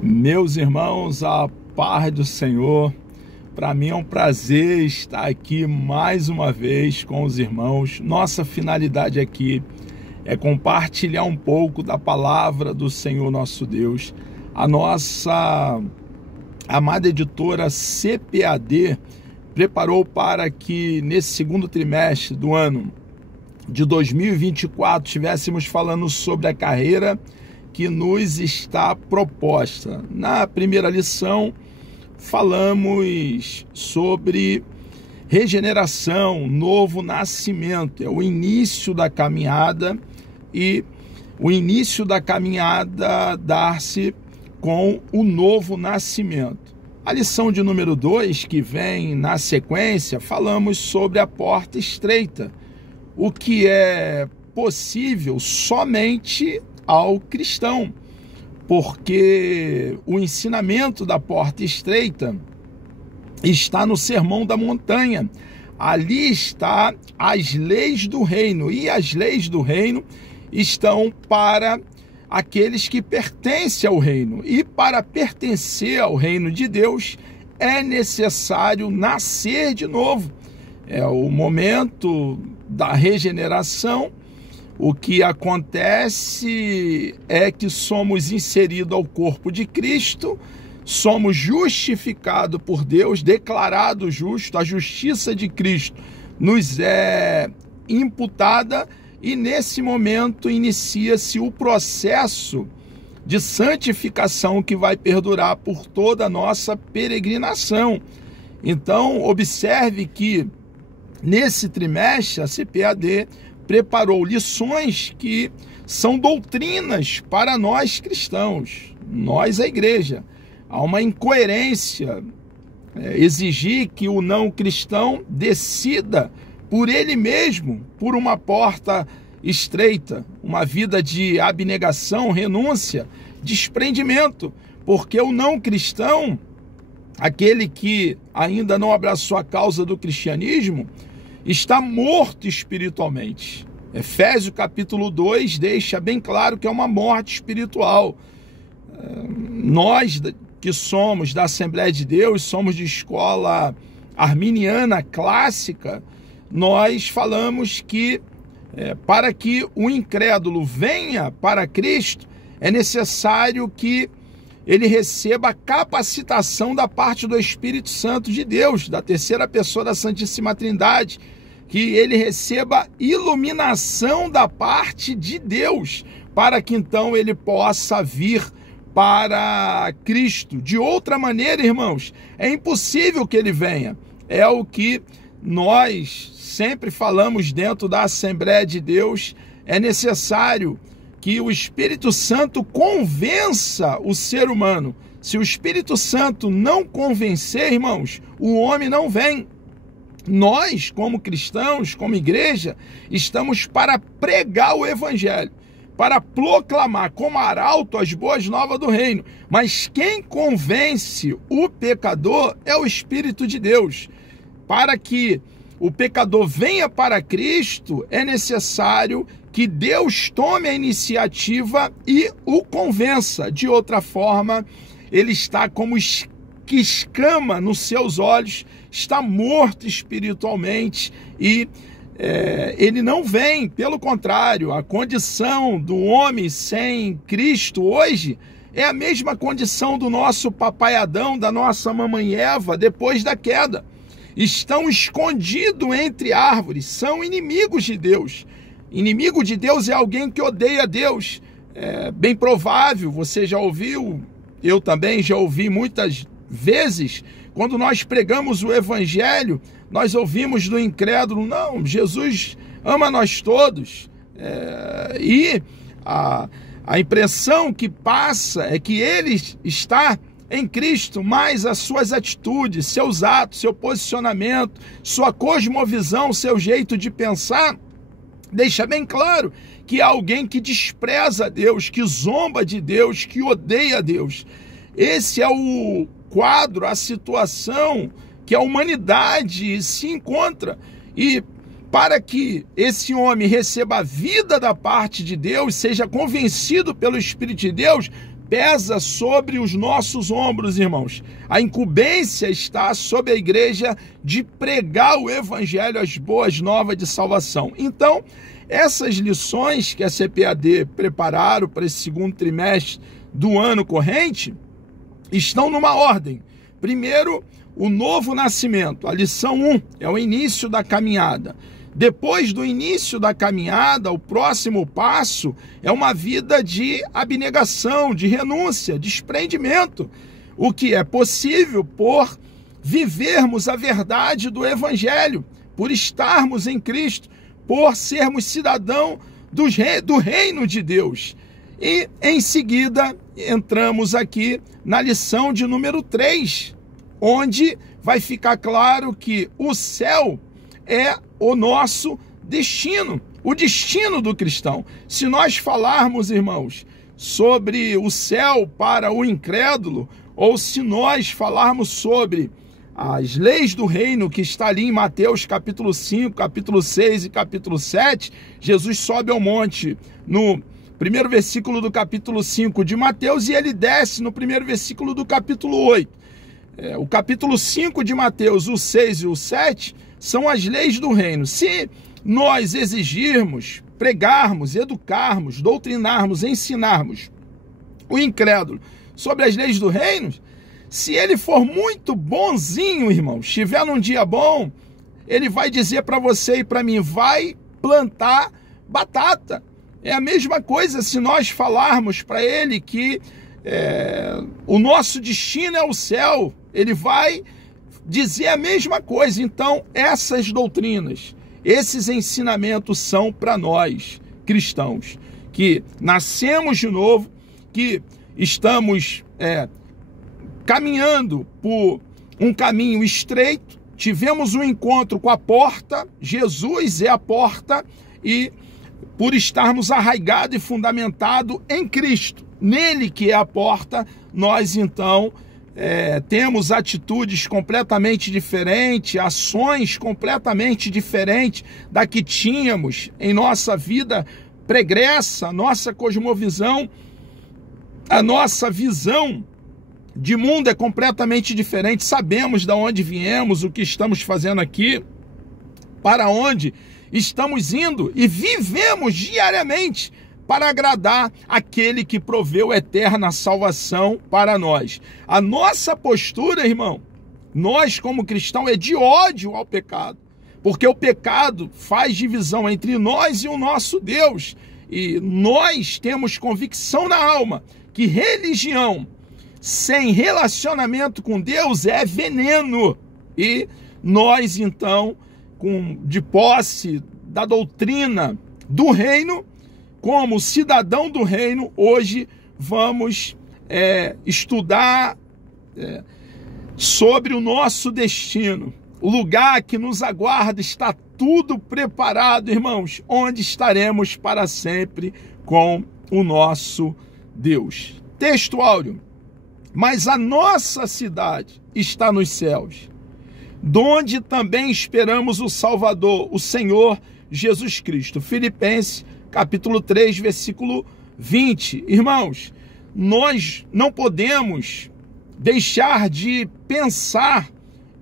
Meus irmãos, a paz do Senhor. Para mim é um prazer estar aqui mais uma vez com os irmãos. Nossa finalidade aqui é compartilhar um pouco da palavra do Senhor nosso Deus. A nossa amada editora CPAD preparou para que nesse segundo trimestre do ano de 2024 estivéssemos falando sobre a carreira que nos está proposta. Na primeira lição, falamos sobre regeneração, novo nascimento, é o início da caminhada e o início da caminhada dar-se com o novo nascimento. A lição de número 2, que vem na sequência, falamos sobre a porta estreita, o que é possível somente ao cristão, porque o ensinamento da porta estreita está no Sermão da Montanha. Ali está as leis do reino, e as leis do reino estão para aqueles que pertencem ao reino. E para pertencer ao reino de Deus é necessário nascer de novo. É o momento da regeneração. O que acontece é que somos inseridos ao corpo de Cristo, somos justificados por Deus, declarados justos, a justiça de Cristo nos é imputada e nesse momento inicia-se o processo de santificação que vai perdurar por toda a nossa peregrinação. Então, observe que nesse trimestre a CPAD preparou lições que são doutrinas para nós cristãos, nós a igreja. Há uma incoerência, exigir que o não cristão decida por ele mesmo, por uma porta estreita, uma vida de abnegação, renúncia, desprendimento, porque o não cristão, aquele que ainda não abraçou a causa do cristianismo, está morto espiritualmente. Efésios capítulo 2 deixa bem claro que é uma morte espiritual. Nós que somos da Assembleia de Deus, somos de escola arminiana clássica, nós falamos que para que o incrédulo venha para Cristo, é necessário que ele receba a capacitação da parte do Espírito Santo de Deus, da terceira pessoa da Santíssima Trindade, que ele receba iluminação da parte de Deus, para que então ele possa vir para Cristo. De outra maneira, irmãos, é impossível que ele venha. É o que nós sempre falamos dentro da Assembleia de Deus, é necessário que o Espírito Santo convença o ser humano. Se o Espírito Santo não convencer, irmãos, o homem não vem. Nós, como cristãos, como igreja, estamos para pregar o Evangelho, para proclamar como arauto as boas novas do reino. Mas quem convence o pecador é o Espírito de Deus. Para que o pecador venha para Cristo, é necessário que Deus tome a iniciativa e o convença. De outra forma, ele está como que escama nos seus olhos, está morto espiritualmente e ele não vem. Pelo contrário, a condição do homem sem Cristo hoje é a mesma condição do nosso papai Adão, da nossa mamãe Eva, depois da queda. Estão escondidos entre árvores, são inimigos de Deus. Inimigo de Deus é alguém que odeia Deus. É bem provável, você já ouviu, eu também já ouvi muitas vezes, quando nós pregamos o Evangelho, nós ouvimos do incrédulo: não, Jesus ama nós todos. E a impressão que passa é que ele está em Cristo, mas as suas atitudes, seus atos, seu posicionamento, sua cosmovisão, seu jeito de pensar, deixa bem claro que há alguém que despreza Deus, que zomba de Deus, que odeia Deus. Esse é o quadro, a situação que a humanidade se encontra. E para que esse homem receba a vida da parte de Deus, seja convencido pelo Espírito de Deus, pesa sobre os nossos ombros, irmãos. A incumbência está sobre a igreja de pregar o evangelho, as boas novas de salvação. Então, essas lições que a CPAD prepararam para esse segundo trimestre do ano corrente estão numa ordem. Primeiro, o novo nascimento. A lição 1 é o início da caminhada. Depois do início da caminhada, o próximo passo é uma vida de abnegação, de renúncia, de desprendimento, o que é possível por vivermos a verdade do Evangelho, por estarmos em Cristo, por sermos cidadãos do reino de Deus. E em seguida entramos aqui na lição de número 3, onde vai ficar claro que o céu é o nosso destino, o destino do cristão. Se nós falarmos, irmãos, sobre o céu para o incrédulo, ou se nós falarmos sobre as leis do reino, que está ali em Mateus capítulo 5, capítulo 6 e capítulo 7, Jesus sobe ao monte no primeiro versículo do capítulo 5 de Mateus e ele desce no primeiro versículo do capítulo 8. O capítulo 5 de Mateus, o 6 e o 7, são as leis do reino. Se nós exigirmos, pregarmos, educarmos, doutrinarmos, ensinarmos o incrédulo sobre as leis do reino, se ele for muito bonzinho, irmão, estiver num dia bom, ele vai dizer para você e para mim, vai plantar batata. É a mesma coisa se nós falarmos para ele que o nosso destino é o céu, ele vai dizer a mesma coisa. Então, essas doutrinas, esses ensinamentos são para nós, cristãos, que nascemos de novo, que estamos caminhando por um caminho estreito, tivemos um encontro com a porta, Jesus é a porta, e por estarmos arraigados e fundamentados em Cristo, nele que é a porta, nós então temos atitudes completamente diferentes, ações completamente diferentes da que tínhamos em nossa vida pregressa, nossa cosmovisão, a nossa visão de mundo é completamente diferente. Sabemos de onde viemos, o que estamos fazendo aqui, para onde estamos indo e vivemos diariamente para agradar aquele que proveu eterna salvação para nós. A nossa postura, irmão, nós como cristãos, é de ódio ao pecado, porque o pecado faz divisão entre nós e o nosso Deus, e nós temos convicção na alma que religião sem relacionamento com Deus é veneno, e nós então, de posse da doutrina do reino, como cidadão do reino, hoje vamos estudar sobre o nosso destino. O lugar que nos aguarda está tudo preparado, irmãos, onde estaremos para sempre com o nosso Deus. Texto áureo. Mas a nossa cidade está nos céus, donde também esperamos o Salvador, o Senhor Jesus Cristo. Filipenses capítulo 3, versículo 20. Irmãos, nós não podemos deixar de pensar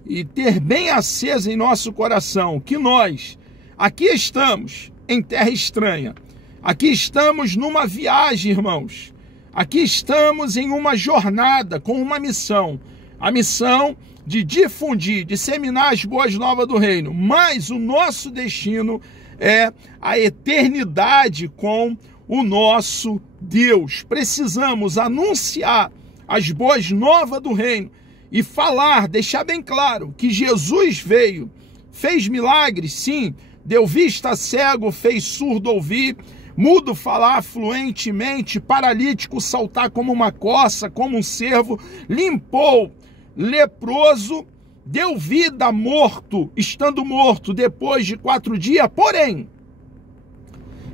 e ter bem acesa em nosso coração que nós aqui estamos em terra estranha, aqui estamos numa viagem, irmãos, aqui estamos em uma jornada com uma missão, a missão de difundir, disseminar as boas novas do reino, mas o nosso destino é a eternidade com o nosso Deus. Precisamos anunciar as boas novas do reino e falar, deixar bem claro que Jesus veio, fez milagres, sim, deu vista a cego, fez surdo ouvir, mudo falar fluentemente, paralítico saltar como uma coça, como um cervo, limpou leproso, deu vida morto, estando morto depois de 4 dias, porém,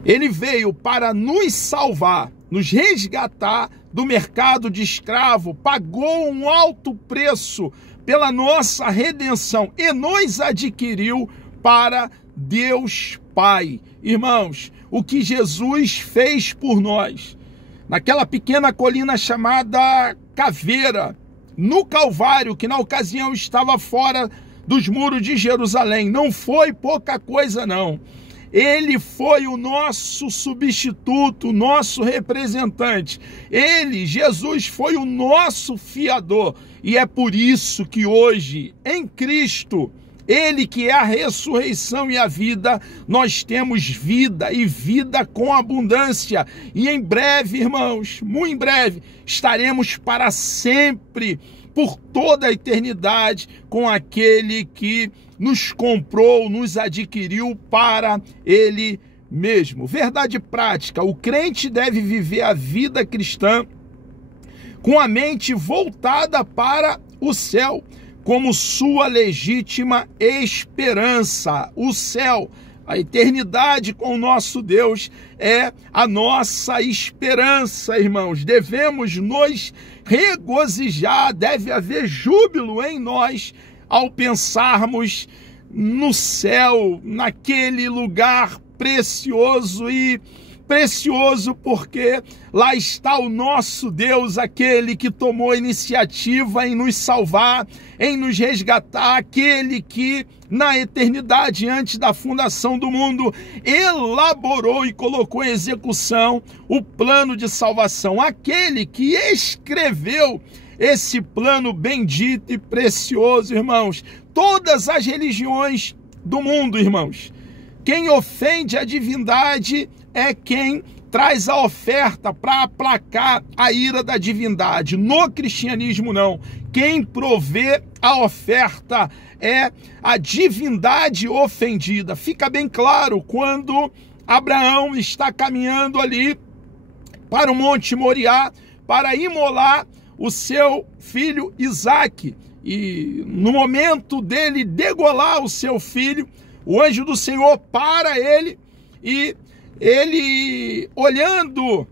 ele veio para nos salvar, nos resgatar do mercado de escravo, pagou um alto preço pela nossa redenção e nos adquiriu para Deus Pai. Irmãos, o que Jesus fez por nós naquela pequena colina chamada Caveira, no Calvário, que na ocasião estava fora dos muros de Jerusalém. Não foi pouca coisa, não. Ele foi o nosso substituto, o nosso representante. Ele, Jesus, foi o nosso fiador. E é por isso que hoje, em Cristo, Ele que é a ressurreição e a vida, nós temos vida e vida com abundância. E em breve, irmãos, muito em breve, estaremos para sempre, por toda a eternidade, com aquele que nos comprou, nos adquiriu para Ele mesmo. Verdade prática: o crente deve viver a vida cristã com a mente voltada para o céu, como sua legítima esperança. O céu, a eternidade com o nosso Deus, é a nossa esperança, irmãos. Devemos nos regozijar, deve haver júbilo em nós ao pensarmos no céu, naquele lugar precioso, e precioso porque lá está o nosso Deus, aquele que tomou a iniciativa em nos salvar, em nos resgatar, aquele que na eternidade, antes da fundação do mundo, elaborou e colocou em execução o plano de salvação, aquele que escreveu esse plano bendito e precioso, irmãos. Todas as religiões do mundo, irmãos, quem ofende a divindade é quem traz a oferta para aplacar a ira da divindade. No cristianismo, não. Quem provê a oferta é a divindade ofendida. Fica bem claro quando Abraão está caminhando ali para o Monte Moriá para imolar o seu filho Isaque. E no momento dele degolar o seu filho, o anjo do Senhor para ele, e ele, olhando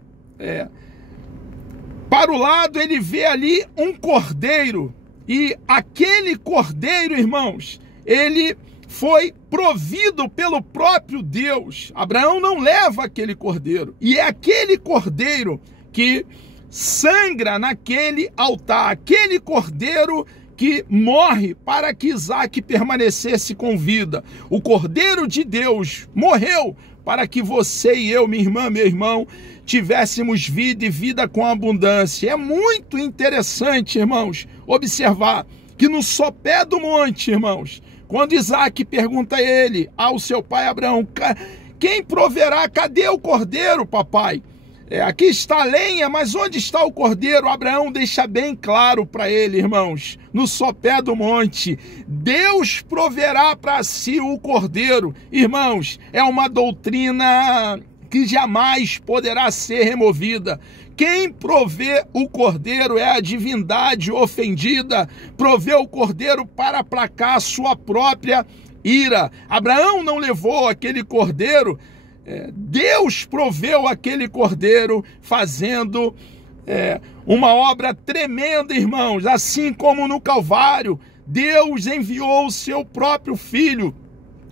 para o lado, ele vê ali um cordeiro. E aquele cordeiro, irmãos, ele foi provido pelo próprio Deus. Abraão não leva aquele cordeiro. E é aquele cordeiro que sangra naquele altar. Aquele cordeiro que morre para que Isaque permanecesse com vida. O Cordeiro de Deus morreu para que você e eu, minha irmã, meu irmão, tivéssemos vida e vida com abundância. É muito interessante, irmãos, observar que no sopé do monte, irmãos, quando Isaque pergunta a ele, ao seu pai Abraão: quem proverá? Cadê o cordeiro, papai? Aqui está a lenha, mas onde está o cordeiro? Abraão deixa bem claro para ele, irmãos, no sopé do monte: Deus proverá para si o cordeiro. Irmãos, é uma doutrina que jamais poderá ser removida. Quem provê o cordeiro é a divindade ofendida, provê o cordeiro para aplacar a sua própria ira. Abraão não levou aquele cordeiro, Deus proveu aquele cordeiro, fazendo uma obra tremenda, irmãos. Assim como no Calvário, Deus enviou o seu próprio Filho,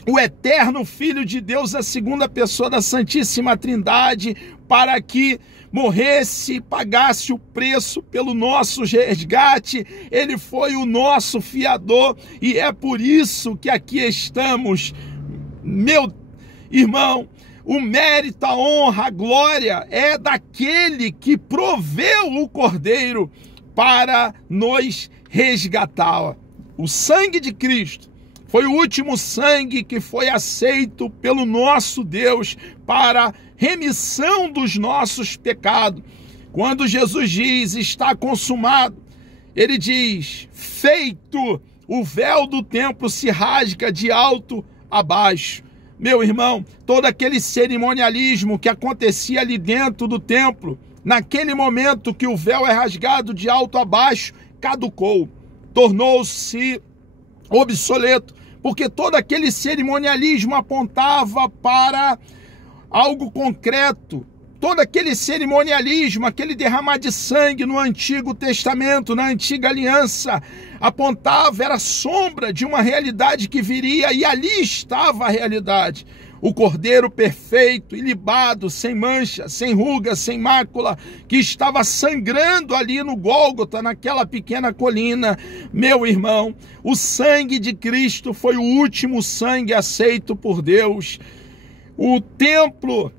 o eterno Filho de Deus, a segunda pessoa da Santíssima Trindade, para que morresse, pagasse o preço pelo nosso resgate. Ele foi o nosso fiador, e é por isso que aqui estamos. Meu irmão, o mérito, a honra, a glória é daquele que proveu o cordeiro para nos resgatar. O sangue de Cristo foi o último sangue que foi aceito pelo nosso Deus para remissão dos nossos pecados. Quando Jesus diz: está consumado, ele diz: feito. O véu do templo se rasga de alto a baixo. Meu irmão, todo aquele cerimonialismo que acontecia ali dentro do templo, naquele momento que o véu é rasgado de alto a baixo, caducou, tornou-se obsoleto, porque todo aquele cerimonialismo apontava para algo concreto. Todo aquele cerimonialismo, aquele derramar de sangue no Antigo Testamento, na Antiga Aliança, apontava, era sombra de uma realidade que viria, e ali estava a realidade. o Cordeiro perfeito, ilibado, sem mancha, sem ruga, sem mácula, que estava sangrando ali no Gólgota, naquela pequena colina. Meu irmão, o sangue de Cristo foi o último sangue aceito por Deus. O templo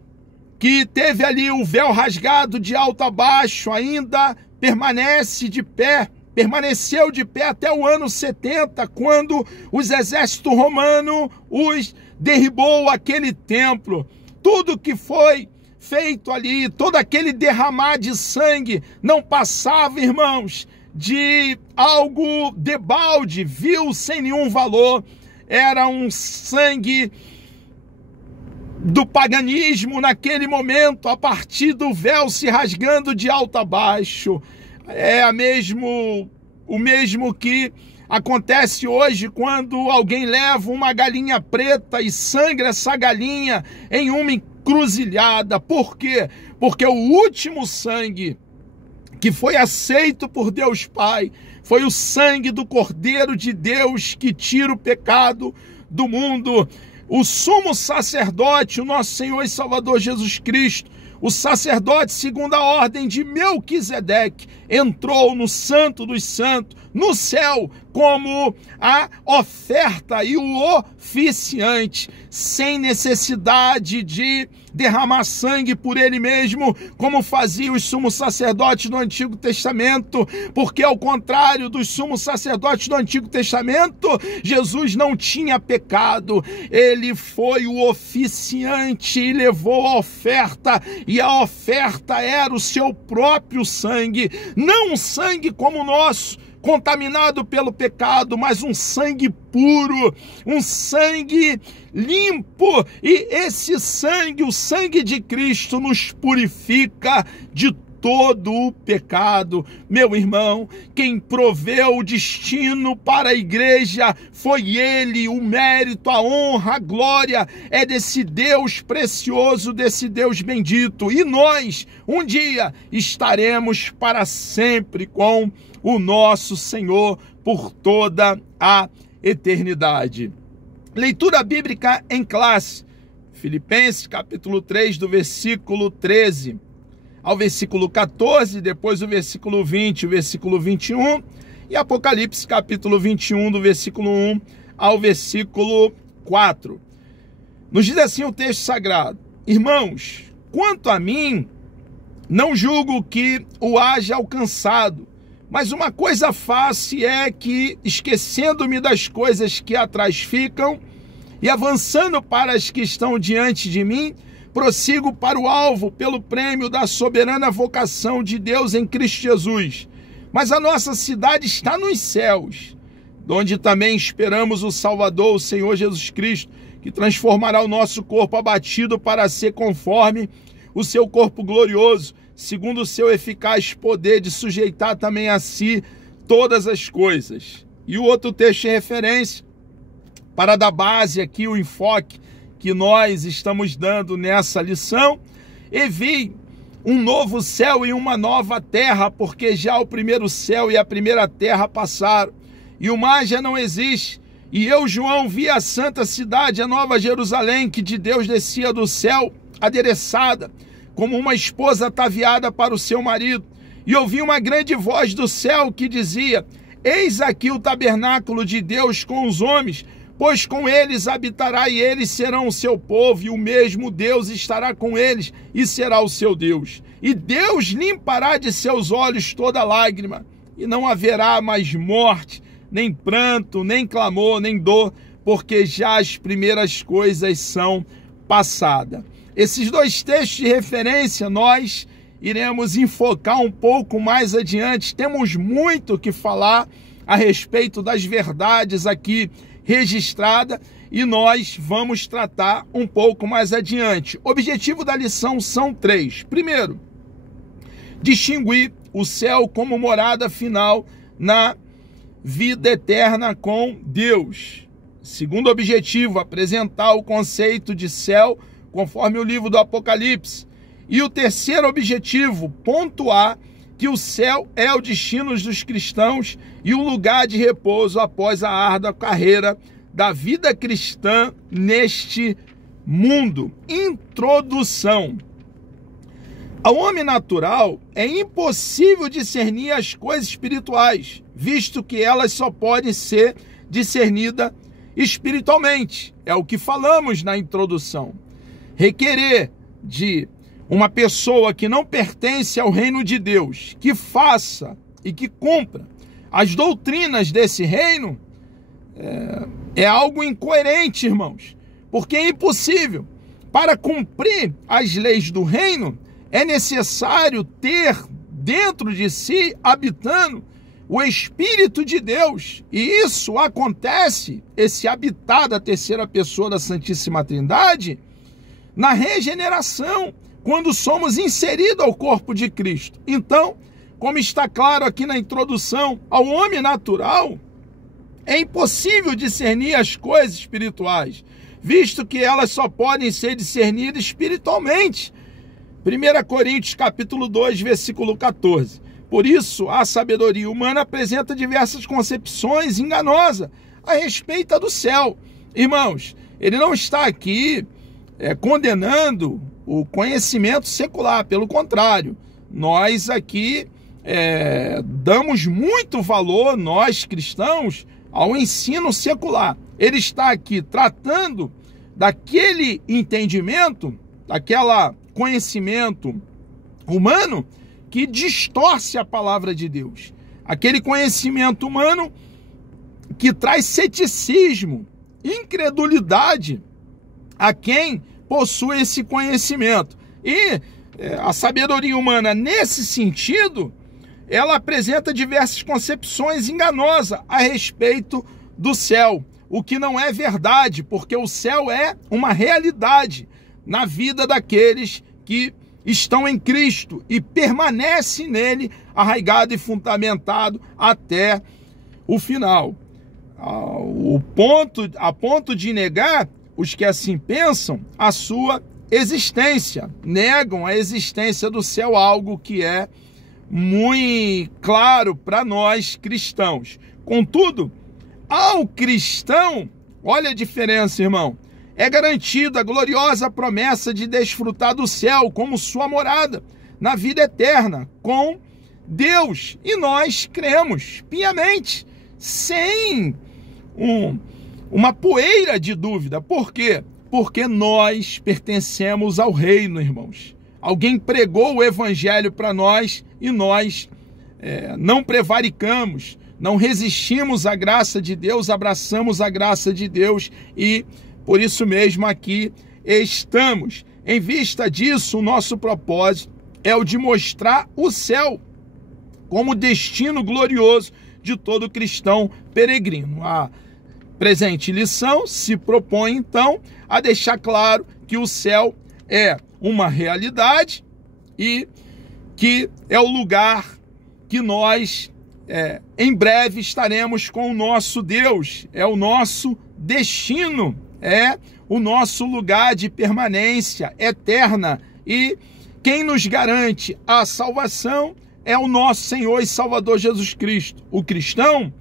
que teve ali o véu rasgado de alto a baixo ainda permaneceu de pé até o ano 70, quando os exércitos romanos os derribou aquele templo. Tudo que foi feito ali, todo aquele derramar de sangue, não passava, irmãos, de algo debalde, vil, sem nenhum valor. Era um sangue do paganismo naquele momento, a partir do véu se rasgando de alto a baixo. É o mesmo que acontece hoje quando alguém leva uma galinha preta e sangra essa galinha em uma encruzilhada. Por quê? Porque o último sangue que foi aceito por Deus Pai foi o sangue do Cordeiro de Deus que tira o pecado do mundo. O sumo sacerdote, o nosso Senhor e Salvador Jesus Cristo, o sacerdote segundo a ordem de Melquisedeque, entrou no Santo dos Santos, no céu, como a oferta e o oficiante, sem necessidade de derramar sangue por ele mesmo, como faziam os sumos sacerdotes no Antigo Testamento, porque ao contrário dos sumos sacerdotes do Antigo Testamento, Jesus não tinha pecado. Ele foi o oficiante e levou a oferta, e a oferta era o seu próprio sangue, não um sangue como o nosso, contaminado pelo pecado, mas um sangue puro, um sangue limpo. E esse sangue, o sangue de Cristo, nos purifica de todo o pecado. Meu irmão, quem proveu o destino para a igreja foi Ele. O mérito, a honra, a glória é desse Deus precioso, desse Deus bendito. E nós, um dia, estaremos para sempre com o nosso Senhor por toda a eternidade. Leitura bíblica em classe. Filipenses capítulo 3, do versículo 13 ao versículo 14, depois o versículo 20, o versículo 21, e Apocalipse capítulo 21, do versículo 1 ao versículo 4. Nos diz assim o texto sagrado: Irmãos, quanto a mim, não julgo que o haja alcançado, mas uma coisa faço, é que, esquecendo-me das coisas que atrás ficam e avançando para as que estão diante de mim, prossigo para o alvo, pelo prêmio da soberana vocação de Deus em Cristo Jesus. Mas a nossa cidade está nos céus, onde também esperamos o Salvador, o Senhor Jesus Cristo, que transformará o nosso corpo abatido para ser conforme o seu corpo glorioso, segundo o seu eficaz poder de sujeitar também a si todas as coisas. E o outro texto de referência, para dar base aqui, o enfoque que nós estamos dando nessa lição: e vi um novo céu e uma nova terra, porque já o primeiro céu e a primeira terra passaram, e o mar já não existe. E eu, João, vi a santa cidade, a nova Jerusalém, que de Deus descia do céu, adereçada, como uma esposa ataviada para o seu marido. E ouvi uma grande voz do céu que dizia: Eis aqui o tabernáculo de Deus com os homens, pois com eles habitará, e eles serão o seu povo, e o mesmo Deus estará com eles e será o seu Deus. E Deus limpará de seus olhos toda lágrima, e não haverá mais morte, nem pranto, nem clamor, nem dor, porque já as primeiras coisas são passadas. Esses dois textos de referência nós iremos enfocar um pouco mais adiante. Temos muito que falar a respeito das verdades aqui registrada, e nós vamos tratar um pouco mais adiante. O objetivo da lição são 3. Primeiro, distinguir o céu como morada final na vida eterna com Deus. Segundo objetivo, apresentar o conceito de céu conforme o livro do Apocalipse. E o terceiro objetivo, pontuar que o céu é o destino dos cristãos e o lugar de repouso após a árdua carreira da vida cristã neste mundo. Introdução. Ao homem natural é impossível discernir as coisas espirituais, visto que elas só podem ser discernidas espiritualmente. É o que falamos na introdução. Requerer de uma pessoa que não pertence ao reino de Deus, que faça e que cumpra as doutrinas desse reino, é algo incoerente, irmãos, porque é impossível. Para cumprir as leis do reino, é necessário ter dentro de si, habitando, o Espírito de Deus. E isso acontece, esse habitar da terceira pessoa da Santíssima Trindade, na regeneração, quando somos inseridos ao corpo de Cristo. Então, como está claro aqui na introdução, ao homem natural é impossível discernir as coisas espirituais, visto que elas só podem ser discernidas espiritualmente. 1 Coríntios capítulo 2, versículo 14. Por isso, a sabedoria humana apresenta diversas concepções enganosas a respeito do céu. Irmãos, ele não está aqui condenando o conhecimento secular, pelo contrário, nós aqui damos muito valor, nós cristãos, ao ensino secular. Ele está aqui tratando daquele entendimento, daquele conhecimento humano que distorce a palavra de Deus. Aquele conhecimento humano que traz ceticismo, incredulidade a quem possui esse conhecimento. E a sabedoria humana, nesse sentido, ela apresenta diversas concepções enganosas a respeito do céu, o que não é verdade, porque o céu é uma realidade na vida daqueles que estão em Cristo e permanecem nele, arraigado e fundamentado até o final. A ponto de negar, os que assim pensam, a sua existência, negam a existência do céu, algo que é muito claro para nós cristãos. Contudo, ao cristão, olha a diferença, irmão, é garantida a gloriosa promessa de desfrutar do céu como sua morada, na vida eterna, com Deus. E nós cremos piamente, sem uma poeira de dúvida. Por quê? Porque nós pertencemos ao reino, irmãos. Alguém pregou o evangelho para nós e nós não prevaricamos, não resistimos à graça de Deus, abraçamos a graça de Deus e por isso mesmo aqui estamos. Em vista disso, o nosso propósito é o de mostrar o céu como destino glorioso de todo cristão peregrino. A presente lição se propõe, então, a deixar claro que o céu é uma realidade e que é o lugar que nós, em breve, estaremos com o nosso Deus. É o nosso destino, é o nosso lugar de permanência eterna. E quem nos garante a salvação é o nosso Senhor e Salvador Jesus Cristo. O cristão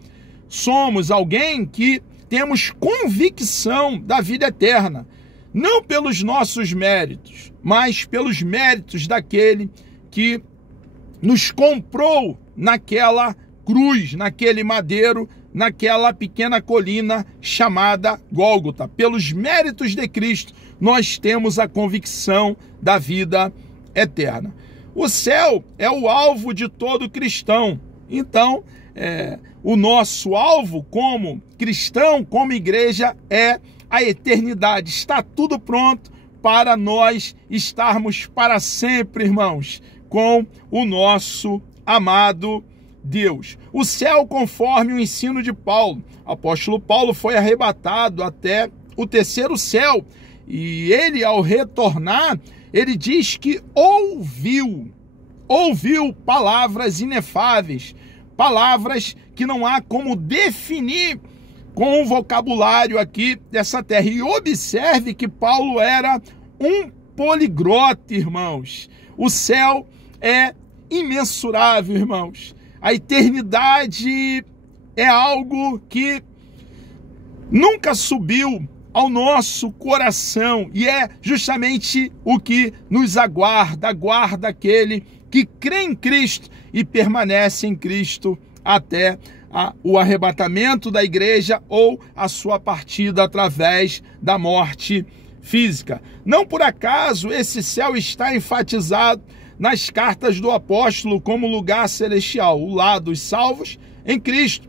somos alguém que temos convicção da vida eterna, não pelos nossos méritos, mas pelos méritos daquele que nos comprou naquela cruz, naquele madeiro, naquela pequena colina chamada Gólgota. Pelos méritos de Cristo, nós temos a convicção da vida eterna. O céu é o alvo de todo cristão. Então, o nosso alvo como cristão, como igreja, é a eternidade. Está tudo pronto para nós estarmos para sempre, irmãos, com o nosso amado Deus. O céu, conforme o ensino de Paulo. O apóstolo Paulo foi arrebatado até o terceiro céu. E ele, ao retornar, ele diz que ouviu palavras inefáveis, palavras que não há como definir com o vocabulário aqui dessa terra. E observe que Paulo era um poliglota, irmãos. O céu é imensurável, irmãos. A eternidade é algo que nunca subiu ao nosso coração, e é justamente o que nos aguarda aquele que crê em Cristo e permanece em Cristo até o arrebatamento da igreja ou a sua partida através da morte física. Não por acaso esse céu está enfatizado nas cartas do apóstolo como lugar celestial, o lar dos salvos em Cristo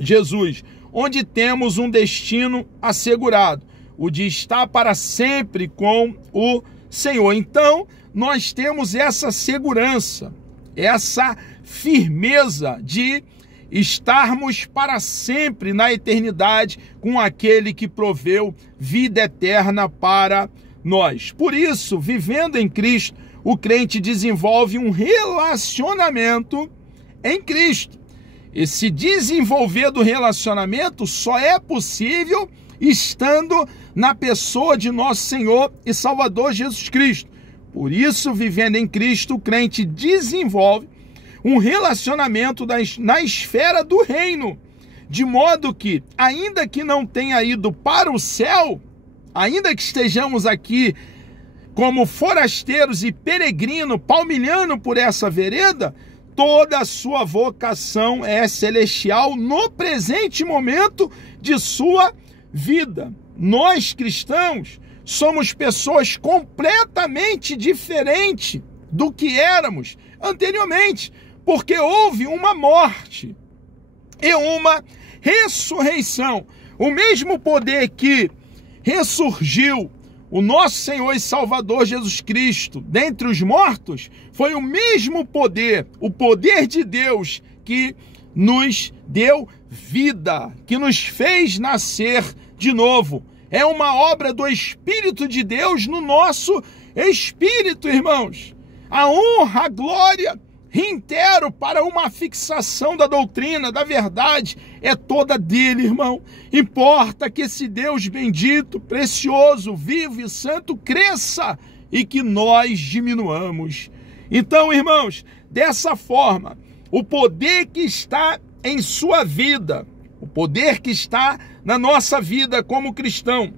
Jesus, onde temos um destino assegurado, o de estar para sempre com o Senhor. Então, nós temos essa segurança, essa firmeza de estarmos para sempre na eternidade com aquele que proveu vida eterna para nós. Por isso, vivendo em Cristo, o crente desenvolve um relacionamento em Cristo. Esse desenvolver do relacionamento só é possível estando na pessoa de nosso Senhor e Salvador Jesus Cristo. Por isso, vivendo em Cristo, o crente desenvolve um relacionamento na esfera do reino, de modo que, ainda que não tenha ido para o céu, ainda que estejamos aqui como forasteiros e peregrinos, palmilhando por essa vereda, toda a sua vocação é celestial no presente momento de sua vida. Nós, cristãos, somos pessoas completamente diferentes do que éramos anteriormente, porque houve uma morte e uma ressurreição. O mesmo poder que ressurgiu o nosso Senhor e Salvador Jesus Cristo dentre os mortos, foi o mesmo poder, o poder de Deus que nos deu vida, que nos fez nascer de novo. É uma obra do Espírito de Deus no nosso espírito, irmãos. A honra, a glória, reitero, para uma fixação da doutrina, da verdade, é toda dele, irmão. Importa que esse Deus bendito, precioso, vivo e santo cresça e que nós diminuamos. Então, irmãos, dessa forma, o poder que está em sua vida, o poder que está na nossa vida como cristão,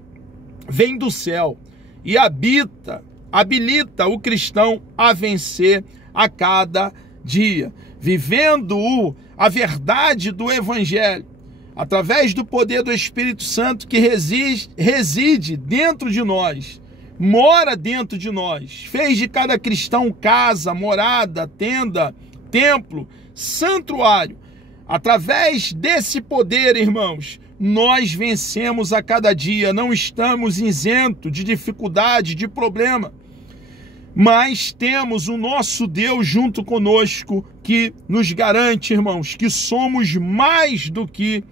vem do céu e habilita o cristão a vencer a cada dia, vivendo a verdade do Evangelho, através do poder do Espírito Santo que reside dentro de nós, mora dentro de nós, fez de cada cristão casa, morada, tenda, templo, santuário. Através desse poder, irmãos, nós vencemos a cada dia, não estamos isentos de dificuldade, de problema, mas temos o nosso Deus junto conosco que nos garante, irmãos, que somos mais do que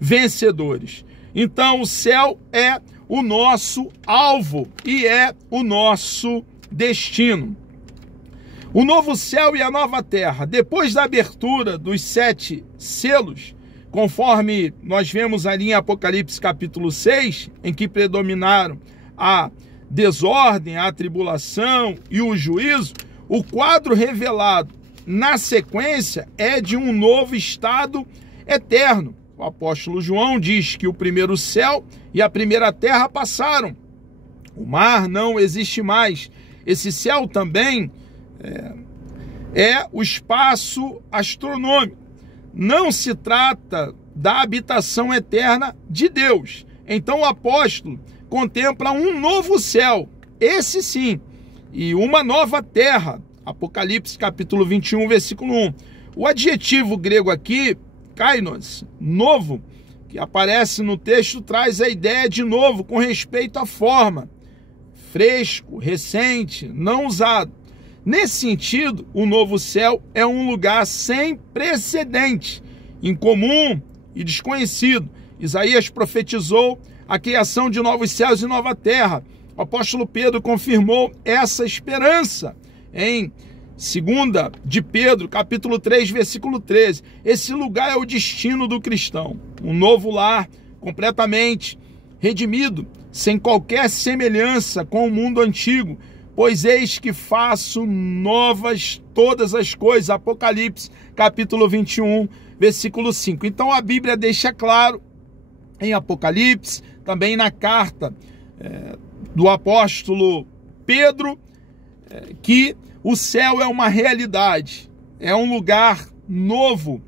vencedores. Então o céu é o nosso alvo e é o nosso destino. O novo céu e a nova terra, depois da abertura dos 7 selos, conforme nós vemos ali em Apocalipse capítulo 6, em que predominaram a desordem, a tribulação e o juízo, o quadro revelado na sequência é de um novo estado eterno. O apóstolo João diz que o primeiro céu e a primeira terra passaram. O mar não existe mais. Esse céu também é o espaço astronômico. Não se trata da habitação eterna de Deus. Então o apóstolo contempla um novo céu, esse sim, e uma nova terra. Apocalipse capítulo 21, versículo 1. O adjetivo grego aqui, kainos, novo, que aparece no texto, traz a ideia de novo com respeito à forma, fresco, recente, não usado. Nesse sentido, o novo céu é um lugar sem precedente, incomum e desconhecido. Isaías profetizou a criação de novos céus e nova terra. O apóstolo Pedro confirmou essa esperança em 2 de Pedro, capítulo 3, versículo 13. Esse lugar é o destino do cristão, um novo lar completamente redimido, sem qualquer semelhança com o mundo antigo, pois eis que faço novas todas as coisas. Apocalipse, capítulo 21, versículo 5. Então a Bíblia deixa claro em Apocalipse, também na carta do apóstolo Pedro, que o céu é uma realidade, é um lugar novo,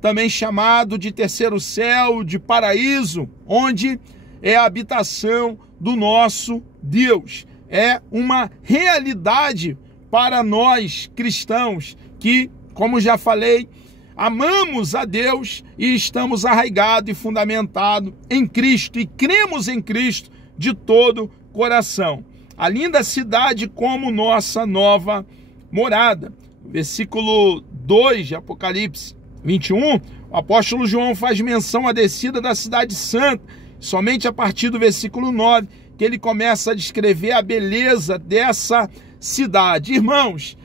também chamado de terceiro céu, de paraíso, onde é a habitação do nosso Deus. É uma realidade para nós cristãos que, como já falei, amamos a Deus e estamos arraigados e fundamentados em Cristo e cremos em Cristo de todo coração. A linda cidade como nossa nova morada. Versículo 2 de Apocalipse 21, o apóstolo João faz menção à descida da cidade santa, somente a partir do versículo 9, que ele começa a descrever a beleza dessa cidade. Irmãos,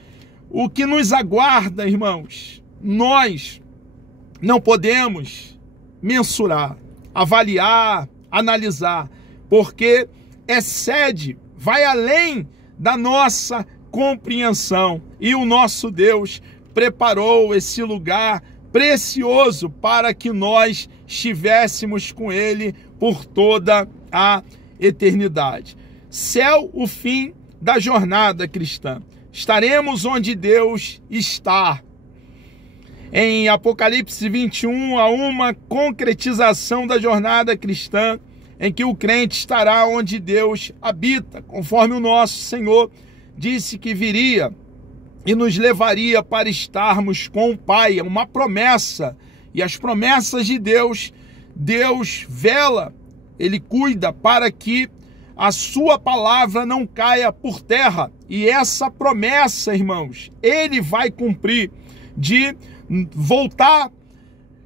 o que nos aguarda, irmãos, nós não podemos mensurar, avaliar, analisar, porque excede, vai além da nossa compreensão. E o nosso Deus preparou esse lugar precioso para que nós estivéssemos com Ele por toda a eternidade. Céu, o fim da jornada cristã. Estaremos onde Deus está. Em Apocalipse 21, há uma concretização da jornada cristã, em que o crente estará onde Deus habita, conforme o nosso Senhor disse que viria e nos levaria para estarmos com o Pai. É uma promessa, e as promessas de Deus, Deus vela, Ele cuida para que a sua palavra não caia por terra. E essa promessa, irmãos, Ele vai cumprir de voltar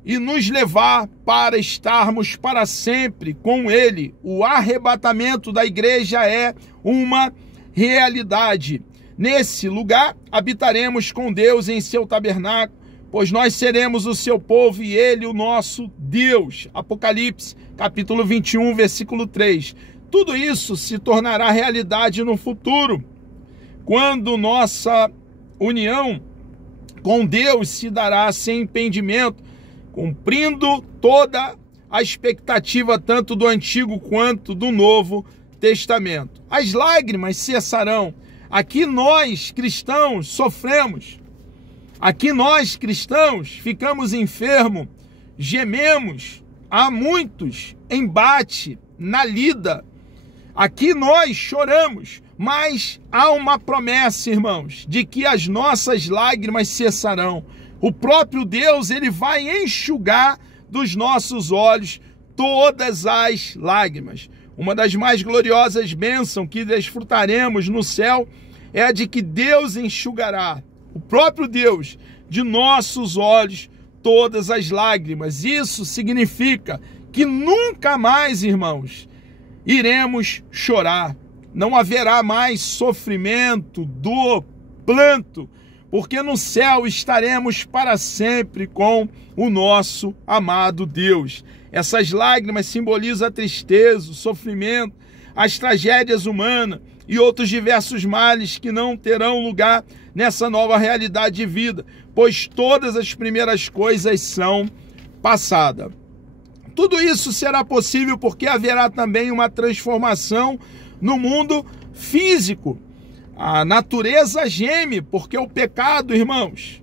e nos levar para estarmos para sempre com Ele. O arrebatamento da igreja é uma realidade. Nesse lugar habitaremos com Deus em seu tabernáculo, pois nós seremos o seu povo e Ele o nosso Deus. Apocalipse, capítulo 21, versículo 3. Tudo isso se tornará realidade no futuro, quando nossa união com Deus se dará sem impedimento, cumprindo toda a expectativa tanto do Antigo quanto do Novo Testamento. As lágrimas cessarão. Aqui nós, cristãos, sofremos. Aqui nós, cristãos, ficamos enfermos, gememos. Há muitos embate na lida. Aqui nós choramos, mas há uma promessa, irmãos, de que as nossas lágrimas cessarão. O próprio Deus, Ele vai enxugar dos nossos olhos todas as lágrimas. Uma das mais gloriosas bênçãos que desfrutaremos no céu é a de que Deus enxugará, o próprio Deus, de nossos olhos todas as lágrimas. Isso significa que nunca mais, irmãos, iremos chorar. Não haverá mais sofrimento, dor, planto, porque no céu estaremos para sempre com o nosso amado Deus. Essas lágrimas simbolizam a tristeza, o sofrimento, as tragédias humanas e outros diversos males que não terão lugar nessa nova realidade de vida, pois todas as primeiras coisas são passadas. Tudo isso será possível porque haverá também uma transformação no mundo físico. A natureza geme, porque o pecado, irmãos,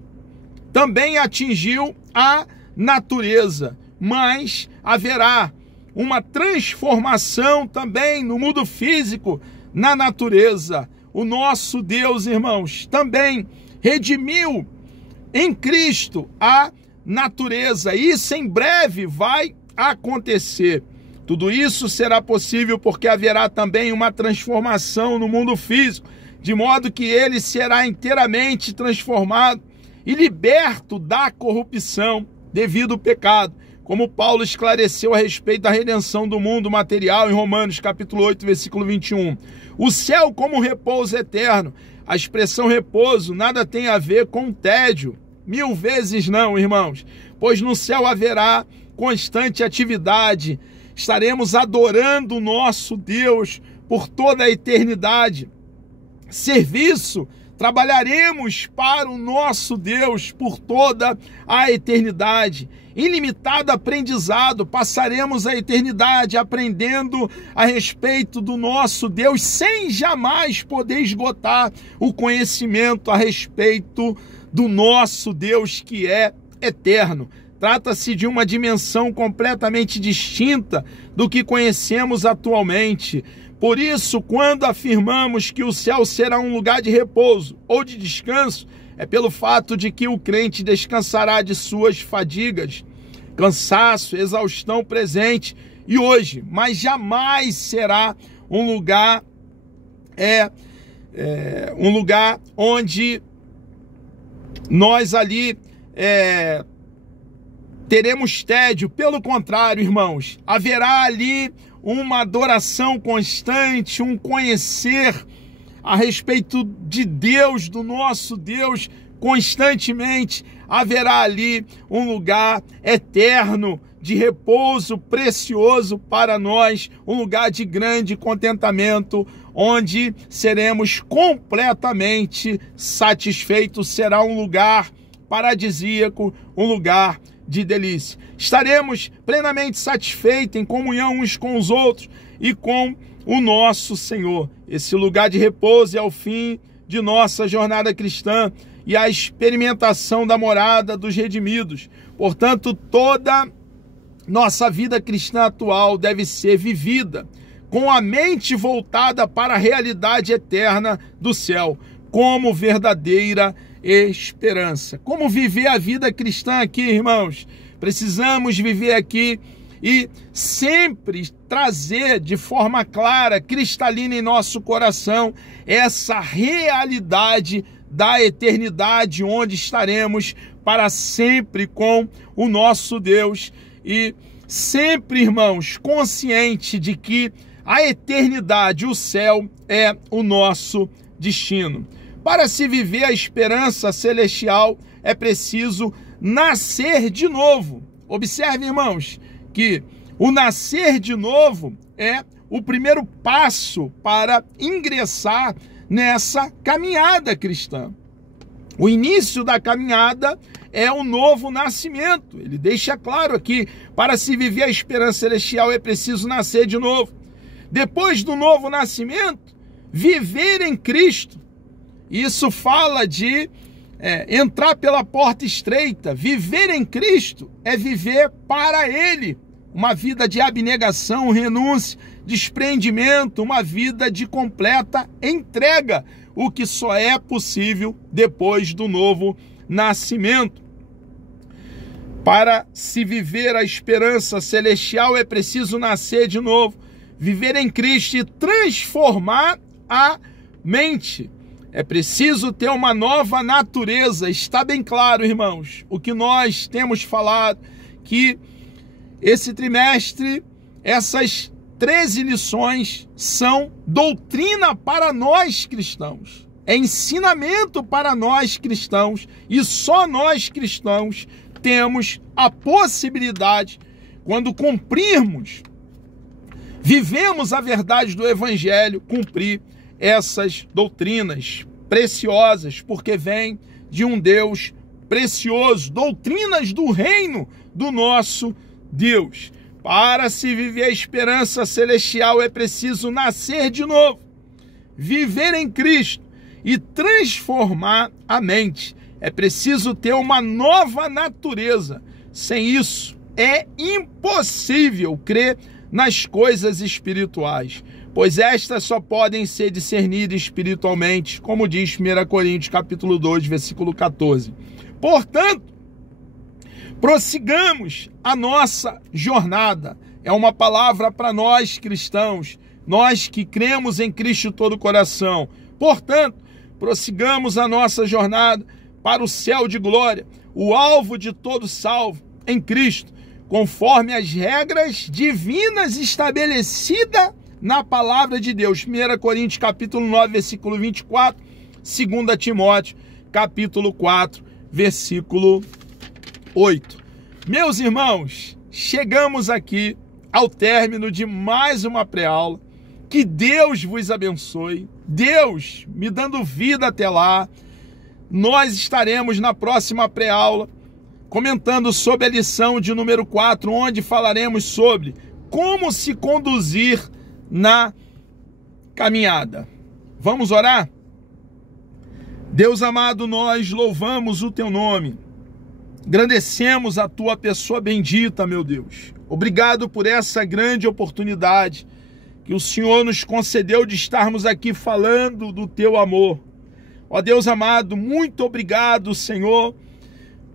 também atingiu a natureza, mas haverá uma transformação também no mundo físico, na natureza. O nosso Deus, irmãos, também redimiu em Cristo a natureza. Isso em breve vai acontecer. Tudo isso será possível porque haverá também uma transformação no mundo físico, de modo que ele será inteiramente transformado e liberto da corrupção devido ao pecado, como Paulo esclareceu a respeito da redenção do mundo material em Romanos capítulo 8, versículo 21. O céu como repouso eterno. A expressão repouso nada tem a ver com tédio. 1000 vezes não, irmãos. Pois no céu haverá constante atividade. Estaremos adorando o nosso Deus por toda a eternidade. Serviço trabalharemos para o nosso Deus por toda a eternidade. Ilimitado aprendizado, passaremos a eternidade aprendendo a respeito do nosso Deus, sem jamais poder esgotar o conhecimento a respeito do nosso Deus que é eterno. Trata-se de uma dimensão completamente distinta do que conhecemos atualmente. Por isso, quando afirmamos que o céu será um lugar de repouso ou de descanso, é pelo fato de que o crente descansará de suas fadigas, cansaço, exaustão presente e hoje, mas jamais será um lugar onde nós ali teremos tédio. Pelo contrário, irmãos, haverá ali uma adoração constante, um conhecer a respeito de Deus, do nosso Deus, constantemente. Haverá ali um lugar eterno de repouso precioso para nós, um lugar de grande contentamento, onde seremos completamente satisfeitos. Será um lugar paradisíaco, um lugar de delícia. Estaremos plenamente satisfeitos em comunhão uns com os outros e com o nosso Senhor. Esse lugar de repouso é o fim de nossa jornada cristã e a experimentação da morada dos redimidos. Portanto, toda nossa vida cristã atual deve ser vivida com a mente voltada para a realidade eterna do céu, como verdadeira esperança. Como viver a vida cristã aqui, irmãos? Precisamos viver aqui e sempre trazer de forma clara, cristalina em nosso coração, essa realidade da eternidade, onde estaremos para sempre com o nosso Deus. E sempre, irmãos, consciente de que a eternidade, o céu, é o nosso destino. Para se viver a esperança celestial, é preciso nascer de novo. Observe, irmãos, que o nascer de novo é o primeiro passo para ingressar nessa caminhada cristã. O início da caminhada é o novo nascimento. Ele deixa claro aqui, para se viver a esperança celestial é preciso nascer de novo. Depois do novo nascimento, viver em Cristo. Isso fala de entrar pela porta estreita. Viver em Cristo é viver para Ele. Uma vida de abnegação, renúncia, desprendimento, uma vida de completa entrega, o que só é possível depois do novo nascimento. Para se viver a esperança celestial é preciso nascer de novo, viver em Cristo e transformar a mente. É preciso ter uma nova natureza. Está bem claro, irmãos, o que nós temos falado, que esse trimestre, essas 13 lições são doutrina para nós cristãos. É ensinamento para nós cristãos e só nós cristãos temos a possibilidade, quando cumprirmos, vivemos a verdade do Evangelho, cumprir essas doutrinas preciosas, porque vem de um Deus precioso, doutrinas do reino do nosso Deus. Para se viver a esperança celestial é preciso nascer de novo, viver em Cristo e transformar a mente. É preciso ter uma nova natureza. Sem isso, é impossível crer nas coisas espirituais, pois estas só podem ser discernidas espiritualmente, como diz 1 Coríntios capítulo 2, versículo 14. Portanto, prossigamos a nossa jornada. É uma palavra para nós cristãos, nós que cremos em Cristo de todo o coração. Portanto, prossigamos a nossa jornada para o céu de glória, o alvo de todo salvo em Cristo, conforme as regras divinas estabelecidas na palavra de Deus. 1 Coríntios capítulo 9, versículo 24, 2 Timóteo capítulo 4, versículo 8. Meus irmãos, chegamos aqui ao término de mais uma pré-aula. Que Deus vos abençoe. Deus me dando vida até lá. Nós estaremos na próxima pré-aula comentando sobre a lição de número 4, onde falaremos sobre como se conduzir na caminhada. Vamos orar? Deus amado, nós louvamos o teu nome. Agradecemos a tua pessoa bendita, meu Deus. Obrigado por essa grande oportunidade que o Senhor nos concedeu de estarmos aqui falando do teu amor. Ó Deus amado, muito obrigado, Senhor,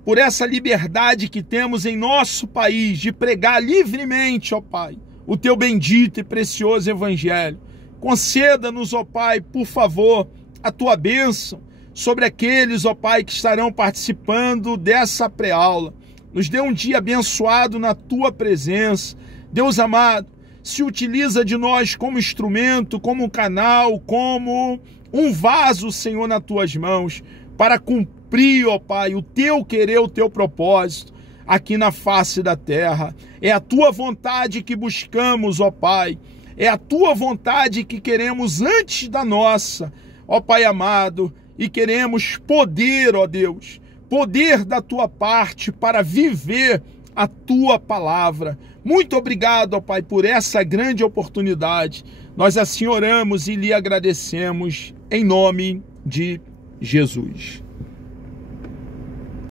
por essa liberdade que temos em nosso país de pregar livremente, ó Pai, o teu bendito e precioso evangelho. Conceda-nos, ó Pai, por favor, a tua bênção sobre aqueles, ó Pai, que estarão participando dessa pré-aula. Nos dê um dia abençoado na tua presença. Deus amado, se utiliza de nós como instrumento, como um canal, como um vaso, Senhor, nas tuas mãos, para cumprir, ó Pai, o teu querer, o teu propósito aqui na face da terra. É a tua vontade que buscamos, ó Pai. É a tua vontade que queremos antes da nossa, ó Pai amado, e queremos poder, ó Deus, poder da tua parte para viver a tua palavra. Muito obrigado, ó Pai, por essa grande oportunidade. Nós assim oramos e lhe agradecemos em nome de Jesus.